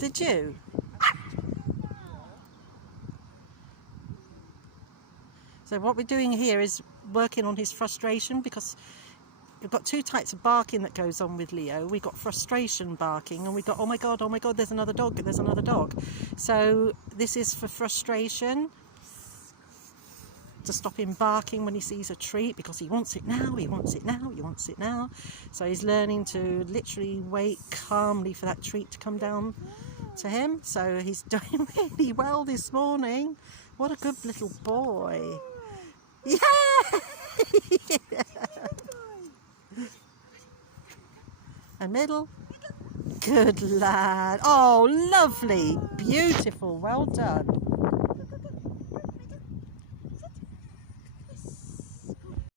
Did you? So what we're doing here is working on his frustration, because we've got two types of barking that goes on with Leo. We've got frustration barking, and we've got, oh my God, there's another dog, there's another dog. So this is for frustration, to stop him barking when he sees a treat, because he wants it now, he wants it now, he wants it now. So he's learning to literally wait calmly for that treat to come down to him. So he's doing really well this morning. What a good little boy. Yeah! And middle. Good lad. Oh, lovely. Beautiful. Well done.